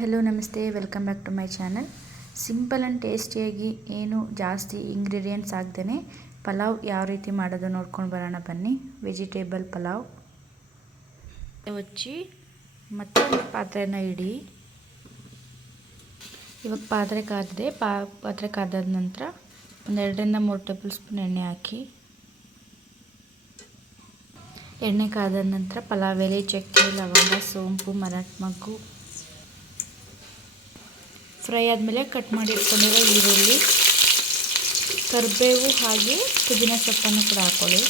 Hello ನಮಸ್ತೆ, welcome back to my channel. Simple and ಟೇಸ್ಟಿಯಾಗಿ ಏನು ಜಾಸ್ತಿ ಇಂಗ್ರೀಡಿಯೆಂಟ್ಸ್ ಹಾಕ್ದೇ ಪಲಾವ್ ಯಾವ ರೀತಿ ಮಾಡೋದು ನೋಡ್ಕೊಂಡು ಬರೋಣ ಬನ್ನಿ. ವೆಜಿಟೇಬಲ್ ಪಲಾವ್. ಹಚ್ಚಿ ಮತ್ತೆ ಒಂದು ಪಾತ್ರೆನ ಇಡಿ. ಇವಾಗ ಪಾತ್ರೆ ಕಾದಿದೆ. ಪಾತ್ರೆ ಕಾದಾದ ನಂತರ ಒಂದು 2-3 ಟೇಬಲ್ ಸ್ಪೂನ್ ಎಣ್ಣೆ ಹಾಕಿ. ಎಣ್ಣೆ ಕಾದಾದ ನಂತರ ಪಲಾವ್ ಎಲೆ, ಚಕ್ಕೆ, ಲವಂಗ, ಸೋಂಪು, ಮರಾಠ ಮೊಗ್ಗು ಫ್ರೈ ಆದಮೇಲೆ ಕಟ್ ಮಾಡಿ ಇಟ್ಕೊಂಡಿರೋ ಈರುಳ್ಳಿ, ಕರಿಬೇವು ಹಾಗೆ ಪುದೀನ ಸೊಪ್ಪನ್ನು ಕೂಡ ಹಾಕೊಳ್ಳಿ.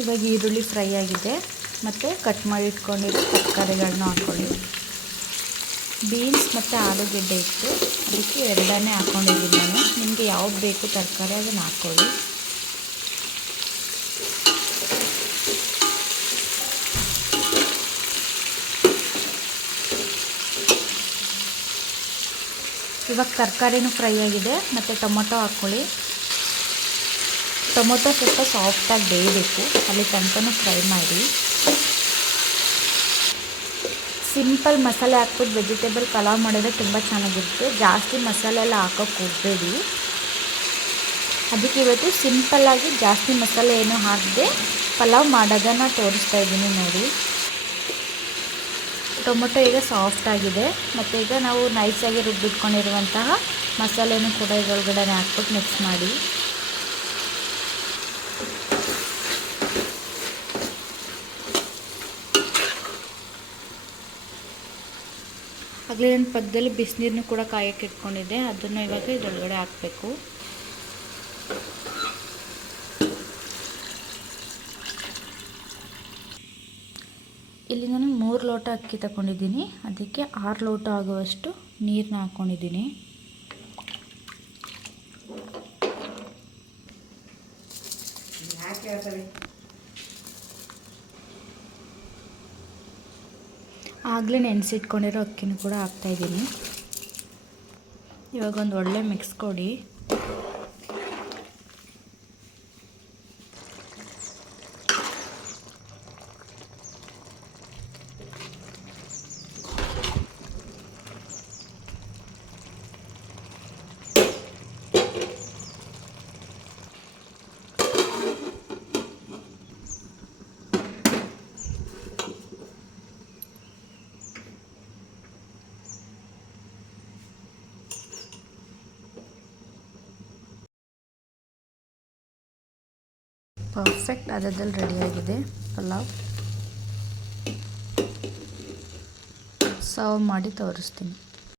ಇವಾಗ ಈರುಳ್ಳಿ ಫ್ರೈ ಆಗಿದೆ. ಮತ್ತು ಕಟ್ ಮಾಡಿ ಇಟ್ಕೊಂಡಿರೋ ತರಕಾರಿಗಳನ್ನ ಹಾಕ್ಕೊಳ್ಳಿ. ಬೀನ್ಸ್ ಮತ್ತು ಆಲೂಗೆಡ್ಡೆ ಇತ್ತು, ಅದಕ್ಕೆ 2 ಹಾಕ್ಕೊಂಡಿದ್ದೀನಿ ನಾನು. ನಿಮಗೆ ಯಾವ್ದು ಬೇಕು ತರಕಾರಿ ಅದನ್ನು ಹಾಕ್ಕೊಳ್ಳಿ. ಇವಾಗ ತರಕಾರಿನೂ ಫ್ರೈ ಆಗಿದೆ. ಮತ್ತು ಟೊಮೊಟೊ ಹಾಕ್ಕೊಳ್ಳಿ. ಟೊಮೊಟೊ ಸ್ವಲ್ಪ ಸಾಫ್ಟಾಗಿ ಬೇಯಬೇಕು, ಅಲ್ಲಿ ತನಕನೂ ಫ್ರೈ ಮಾಡಿ. ಸಿಂಪಲ್ ಮಸಾಲೆ ಹಾಕ್ಬಿಟ್ಟು ವೆಜಿಟೇಬಲ್ ಪಲಾವ್ ಮಾಡಿದ್ರೆ ತುಂಬ ಚೆನ್ನಾಗಿರುತ್ತೆ. ಜಾಸ್ತಿ ಮಸಾಲೆ ಎಲ್ಲ ಹಾಕೋಕ್ಕೆ ಹೋಗಬೇಡಿ. ಅದಕ್ಕೆ ಇವತ್ತು ಸಿಂಪಲ್ಲಾಗಿ ಜಾಸ್ತಿ ಮಸಾಲೆ ಏನು ಹಾಕದೆ ಪಲಾವ್ ಮಾಡೋದನ್ನು ತೋರಿಸ್ತಾ ಇದ್ದೀನಿ ನೋಡಿ. ಟೊಮೊಟೊ ಈಗ ಸಾಫ್ಟ್ ಆಗಿದೆ. ಮತ್ತು ಈಗ ನಾವು ನೈಸಾಗಿ ರುಬ್ಬಿಟ್ಕೊಂಡಿರುವಂತಹ ಮಸಾಲೆನೂ ಕೂಡ ಇದರೊಳಗಡೆ ಹಾಕ್ಬಿಟ್ಟು ಮಿಕ್ಸ್ ಮಾಡಿ. ಆಗಲೇ ನನ್ನ ಪಕ್ಕದಲ್ಲಿ ಬಿಸಿನೀರನ್ನು ಕೂಡ ಕಾಯಕ್ಕೆ ಇಟ್ಕೊಂಡಿದ್ದೆ, ಅದನ್ನು ಇವಾಗ ಇದರೊಳಗಡೆ ಹಾಕಬೇಕು. ಇಲ್ಲಿ ನಾನು 3 ಲೋಟ ಅಕ್ಕಿ ತಗೊಂಡಿದ್ದೀನಿ, ಅದಕ್ಕೆ 6 ಲೋಟ ಆಗುವಷ್ಟು ನೀರನ್ನ ಹಾಕ್ಕೊಂಡಿದ್ದೀನಿ. ಆಗಲೇ ನೆನೆಸಿಟ್ಕೊಂಡಿರೋ ಅಕ್ಕಿನೂ ಕೂಡ ಹಾಕ್ತಾಯಿದ್ದೀನಿ. ಇವಾಗ ಒಂದು ಒಳ್ಳೆ ಮಿಕ್ಸ್ ಕೊಡಿ. ಪರ್ಫೆಕ್ಟ್ ಅದರಲ್ಲಿ ರೆಡಿಯಾಗಿದೆ ಪಲಾವ್. ಸರ್ವ್ ಮಾಡಿ ತೋರಿಸ್ತೀನಿ.